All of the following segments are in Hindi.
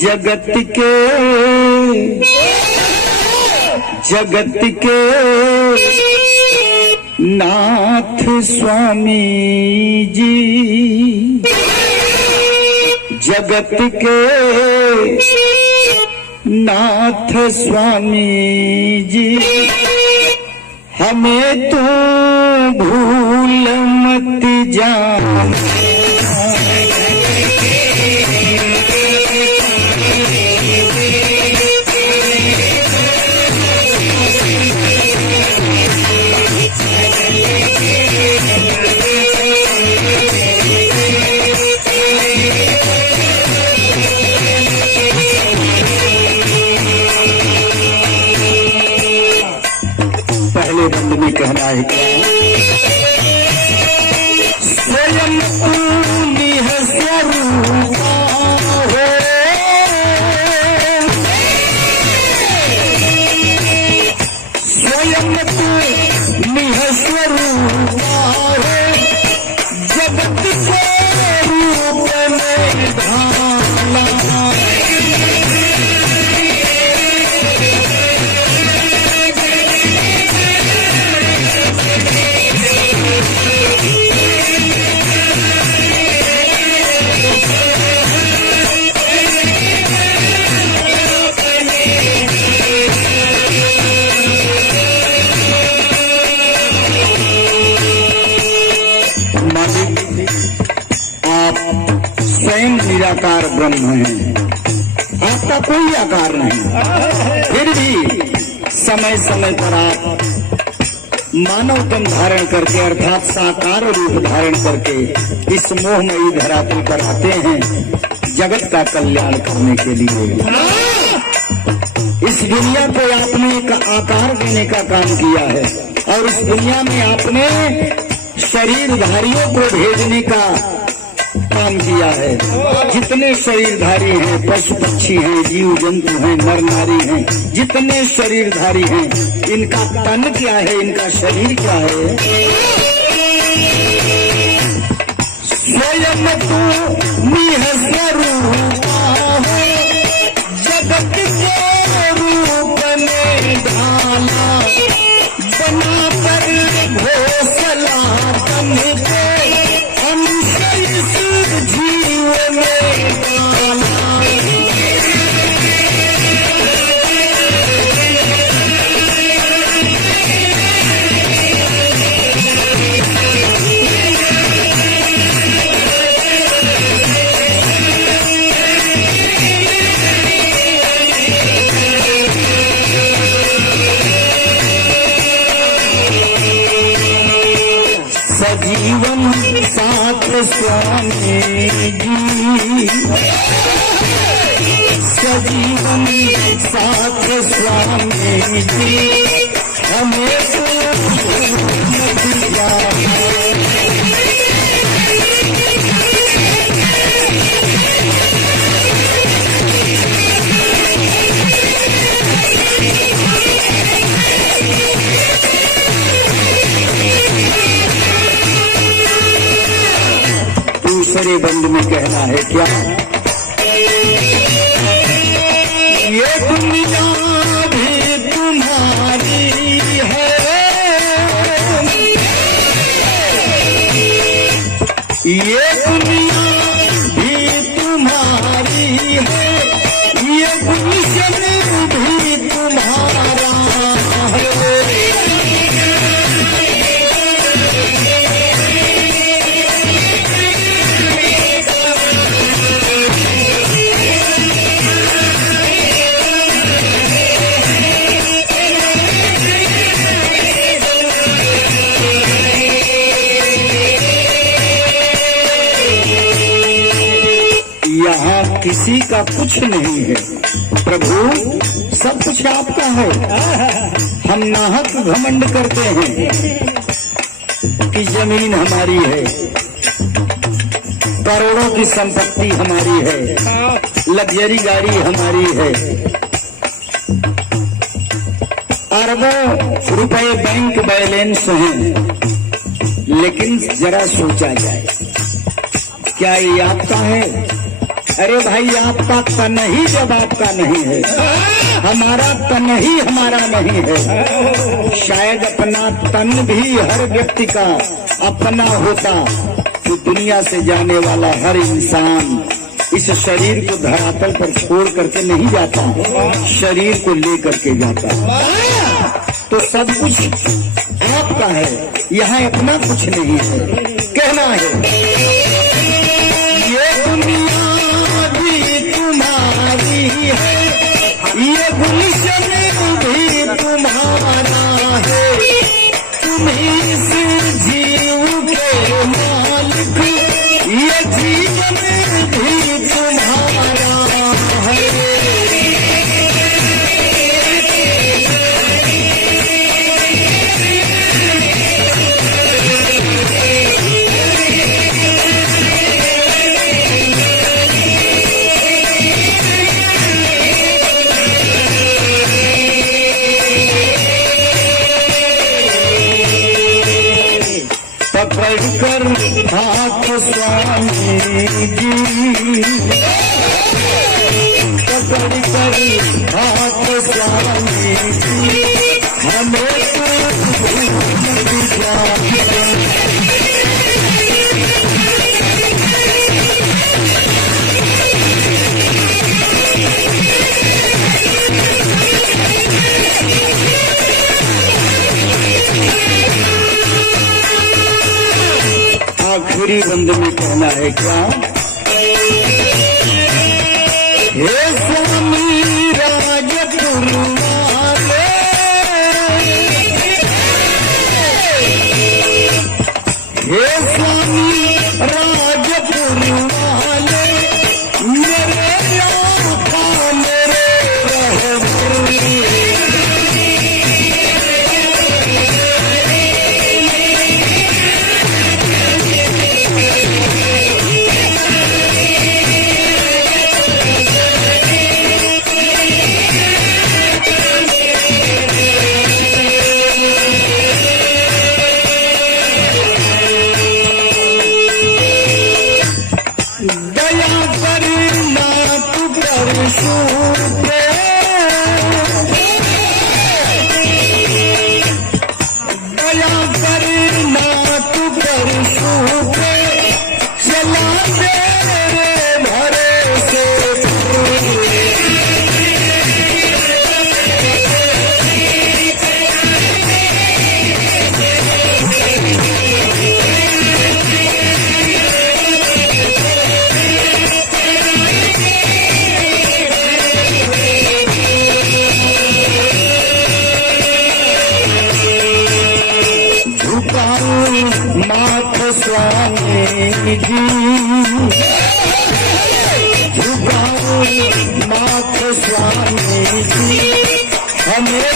जगत के नाथ स्वामी जी, जगत के नाथ स्वामी जी, हमें तो भूल मत जाना। पहले बंद में कहना है क्या, स्वयं तू निःस्वरूपा हो, स्वयं तू निःस्वरूपा हो, जगत के रूप में ढाला। स्वयं निराकार ब्रह्म है, आपका कोई आकार नहीं, फिर भी समय समय पर आप मानव तन धारण करके अर्थात साकार रूप धारण करके इस मोहमयी धरातल पर आते हैं जगत का कल्याण करने के लिए। इस दुनिया को आपने एक आकार देने का काम किया है और इस दुनिया में आपने शरीरधारियों को भेजने का काम किया है। जितने शरीरधारी हैं, पशु पक्षी हैं, जीव जंतु हैं, नर नारी हैं, जितने शरीरधारी हैं, इनका तन क्या है, इनका शरीर क्या है? स्वयं तू निःस्वरूपा हो, जगत के रूप में ढाला, बना कर घोंसला तन को जीव में डाला। सजीवन साथ स्वामी जी, सजीवन साथ स्वामी जी, हमें तो मत जाना। दूसरे बंद में कहना है क्या, ये दुनिया भी तुम्हारी है, ये दुनिया भी तुम्हारी है, ये गुलशन भी तुम्हारा है। यहाँ किसी का कुछ नहीं है प्रभु, सब कुछ आपका है। हम नाहक घमंड करते हैं कि जमीन हमारी है, करोड़ों की संपत्ति हमारी है, लग्जरी गाड़ी हमारी है, अरबों रुपए बैंक बैलेंस हैं, लेकिन जरा सोचा जाए क्या ये आपका है? अरे भाई आपका तन ही जब आपका नहीं है, हमारा तन ही हमारा नहीं है, शायद अपना तन भी हर व्यक्ति का अपना होता तो दुनिया से जाने वाला हर इंसान इस शरीर को धरातल पर छोड़ करके नहीं जाता, शरीर को लेकर के जाता। तो सब कुछ आपका है, यहाँ अपना कुछ नहीं है। कहना है ये दुनिया भी तुम्हारी है, ये गुलशन भी तुम्हारा है, तुम ही इस जीव के मालिक, ये जीवन भी तुम्हारा है। पकड़कर हाथ स्वामी जी, पकड़कर हाथ स्वामी जी, हमें आखिरी बंद में कहना है क्या, हे स्वामी राजपुर वाले, हे स्वामी राजपुर वाले, मेरे आका मेरे रहबर, माथ स्वामी जी, झुकाओ माथ स्वामी जी, हमें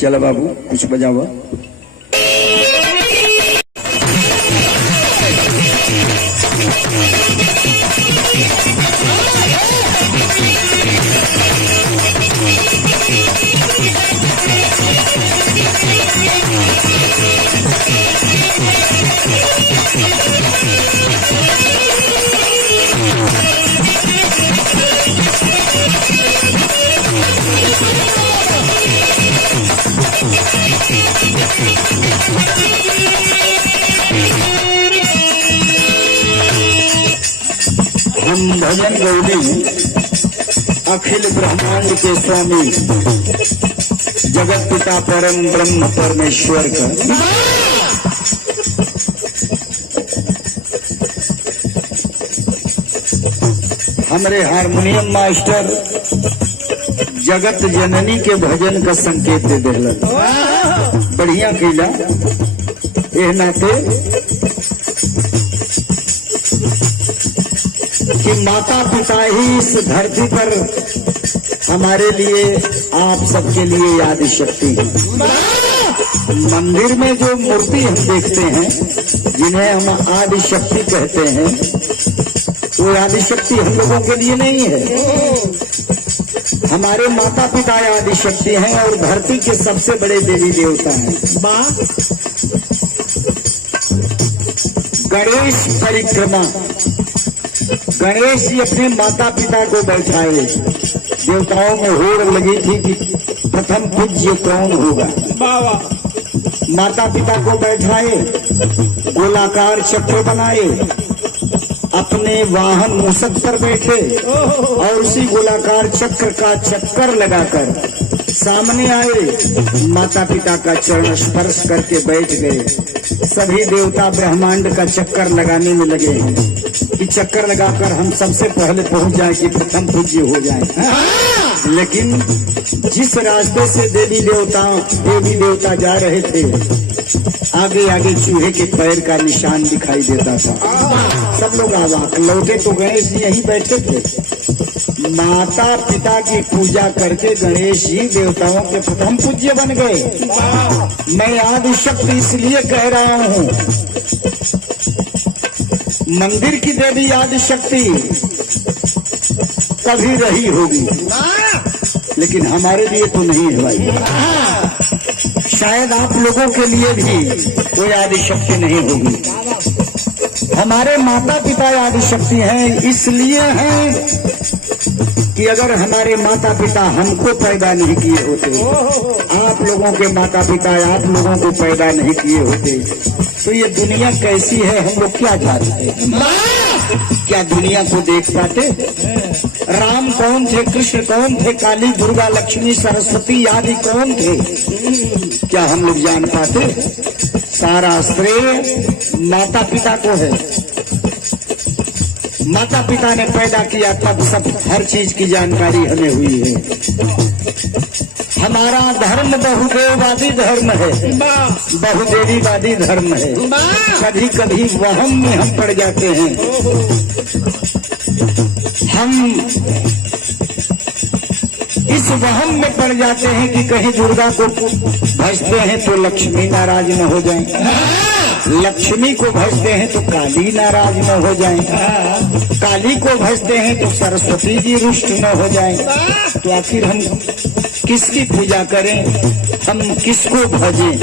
चलो बाबू कुछ बजावा। हम भजन गौली अखिल ब्रह्मांड के स्वामी जगत पिता परम ब्रह्म परमेश्वर का हमारे हारमोनियम मास्टर जगत जननी के भजन का संकेत दे दिला, बढ़िया कैला। एह नाते कि माता पिता ही इस धरती पर हमारे लिए, आप सबके लिए आदि शक्ति है। मंदिर में जो मूर्ति हम देखते हैं, जिन्हें हम आदि शक्ति कहते हैं, वो आदि शक्ति हम लोगों के लिए नहीं है। हमारे माता पिता आदि शक्ति हैं और धरती के सबसे बड़े देवी देवता हैं। गणेश परिक्रमा, गणेश जी अपने माता पिता को बैठाए। देवताओं में होड़ लगी थी कि प्रथम पूज्य कौन होगा। माता पिता को बैठाए, गोलाकार चक्र बनाए, अपने वाहन मूषक पर बैठे और उसी गोलाकार चक्र का चक्कर लगाकर सामने आए, माता पिता का चरण स्पर्श करके बैठ गए। सभी देवता ब्रह्मांड का चक्कर लगाने में लगे हैं कि चक्कर लगाकर हम सबसे पहले पहुंच जाए कि प्रथम पूज्य हो जाए। लेकिन जिस रास्ते से देवी देवता जा रहे थे, आगे आगे चूहे के पैर का निशान दिखाई देता था। सब लोग अवाक लौटे तो गणेश जी यहीं बैठे थे। माता पिता की पूजा करके गणेश जी देवताओं के प्रथम पूज्य बन गए। मैं आदि शक्ति इसलिए कह रहा हूँ, मंदिर की देवी आदि शक्ति कभी रही होगी, लेकिन हमारे लिए तो नहीं है भाई। शायद आप लोगों के लिए भी कोई आदि शक्ति नहीं होगी। हमारे माता पिता आदि शक्ति हैं, इसलिए हैं कि अगर हमारे माता पिता हमको पैदा नहीं किए होते, आप लोगों के माता पिता आप लोगों को पैदा नहीं किए होते, तो ये दुनिया कैसी है हम लोग क्या जानते? क्या दुनिया को देख पाते? राम कौन थे, कृष्ण कौन थे, काली दुर्गा लक्ष्मी सरस्वती आदि कौन थे, क्या हम लोग जान पाते? सारा श्रेय माता पिता को है। माता पिता ने पैदा किया, तब सब हर चीज की जानकारी हमें हुई है। हमारा धर्म बहुदेववादी धर्म है, बहुदेवीवादी धर्म है। कभी कभी वहम में हम पड़ जाते हैं। हम इस वहम में पड़ जाते हैं कि कहीं दुर्गा को भजते हैं तो लक्ष्मी नाराज न हो जाए, लक्ष्मी को भजते हैं तो काली नाराज न हो जाए, काली को भजते हैं तो सरस्वती जी रुष्ट न हो जाए। तो आखिर हम किसकी पूजा करें, हम किसको भजें?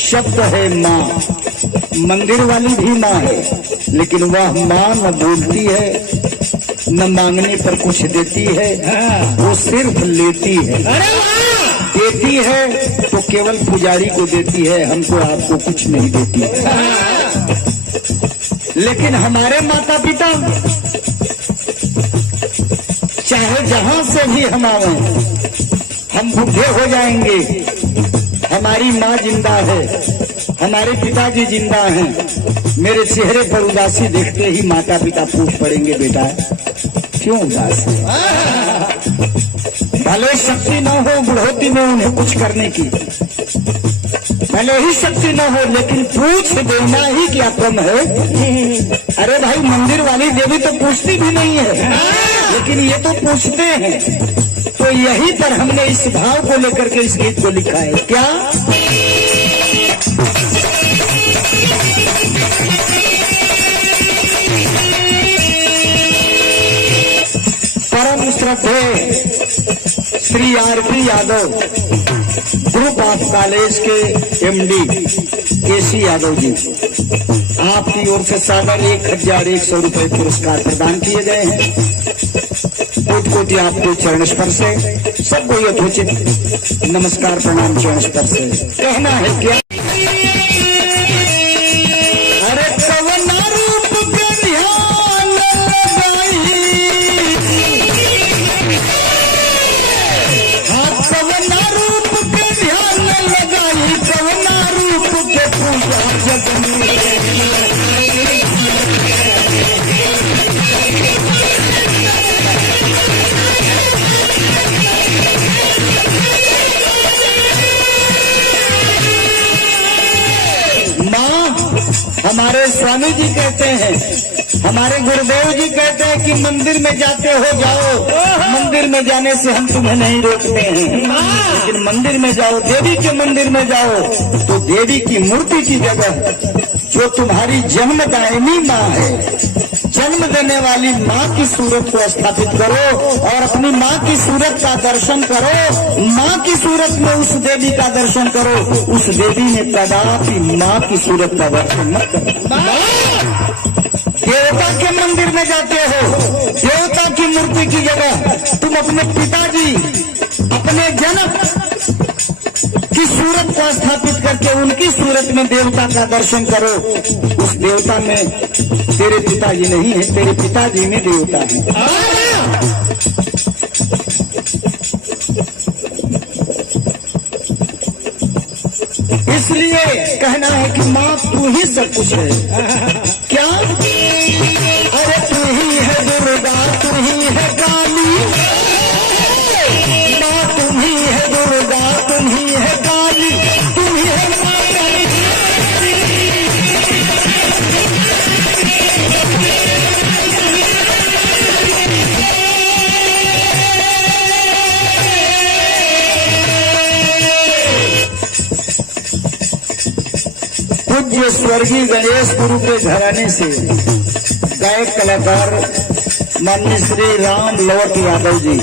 शब्द है माँ, मंदिर वाली भी माँ है, लेकिन वह माँ न बोलती है, न मांगने पर कुछ देती है, वो सिर्फ लेती है। देती है तो केवल पुजारी को देती है, हमको आपको कुछ नहीं देती है। लेकिन हमारे माता पिता चाहे जहां से भी हम आवे, हम बूढ़े हो जाएंगे, हमारी माँ जिंदा है, हमारे पिताजी जिंदा हैं, मेरे चेहरे पर उदासी देखते ही माता पिता पूछ पड़ेंगे, बेटा क्यों उदास है? भले शक्ति न हो बुढ़ोती में उन्हें कुछ करने की, भले ही शक्ति न हो, लेकिन पूछ देना ही क्या कम है? अरे भाई, मंदिर वाली देवी तो पूछती भी नहीं है, लेकिन ये तो पूछते हैं। तो यहीं पर हमने इस भाव को लेकर के इस गीत को लिखा है। क्या परम श्रद्धेय Shri RP Yadav, group of college के एमडी केसी यादव जी, आपकी ओर से सादर 1100 रुपए पुरस्कार प्रदान किए गए हैं। कोटि कोटि आपको चरण स्पर्श है, सबको यथोचित नमस्कार प्रणाम चरण स्पर्श है। कहना है क्या? हमारे स्वामी जी कहते हैं, हमारे गुरुदेव जी कहते हैं कि मंदिर में जाते हो जाओ, मंदिर में जाने से हम तुम्हें नहीं रोकते हैं, लेकिन मंदिर में जाओ, देवी के मंदिर में जाओ तो देवी की मूर्ति की जगह जो तुम्हारी जन्मदायिनी माँ है, जन्म देने वाली माँ की सूरत को स्थापित करो और अपनी माँ की सूरत का दर्शन करो। माँ की सूरत में उस देवी का दर्शन करो। उस देवी ने कदापि माँ की सूरत का दर्शन मत करो। देवता के मंदिर में जाते हो, देवता की मूर्ति की जगह तुम अपने पिताजी, अपने जनक की सूरत को स्थापित करके उनकी सूरत में देवता का दर्शन करो। उस देवता में तेरे पिताजी नहीं है, तेरे पिताजी में देवता है। इसलिए कहना है कि माँ तू ही सब कुछ है। क्या? अरे तू ही है दुर्गा, तू ही है काली, माँ तुम ही है दुर्गा, तुम ही है काली, तुम ही है माँ काली। पूज्य स्वर्गीय गणेश गुरु के घराने से गायक कलाकार माननीय श्री राम लवट यादव जी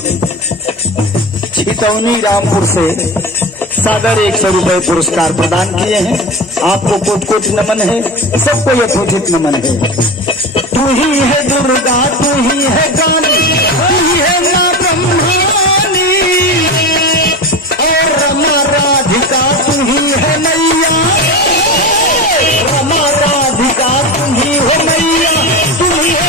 छितौनी रामपुर से सादर 100 रुपए पुरस्कार प्रदान किए हैं। आपको कोट कोट नमन है, सबको यथोचित नमन है। तू ही है दुर्गा, तू ही है काली, तू ही है माँ ब्रह्मानी और रमा राधिका, तू ही है मैया, रमा राधिका तुम ही हो मैया, तुम ही है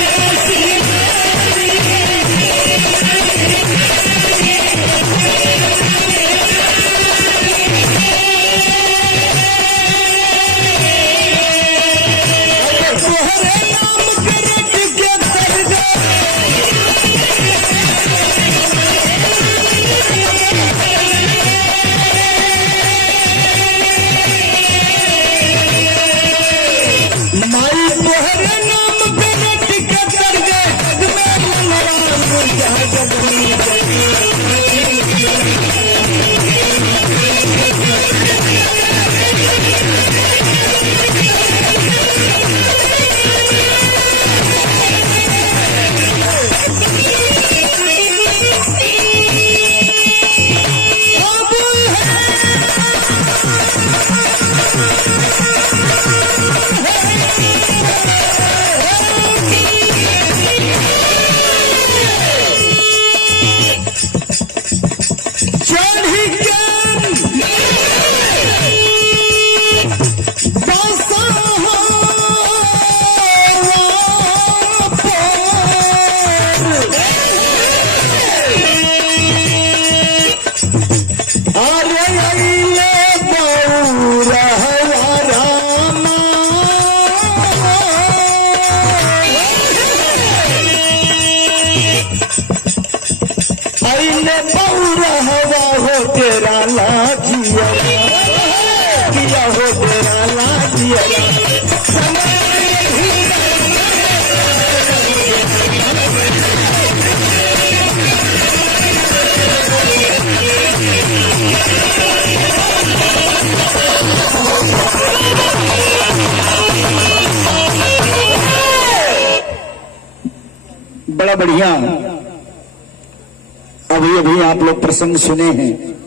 तेरा लाजिया किया हो तेरा लाजिया। बड़ा बढ़िया। अभी अभी आप लोग प्रसंग सुने हैं।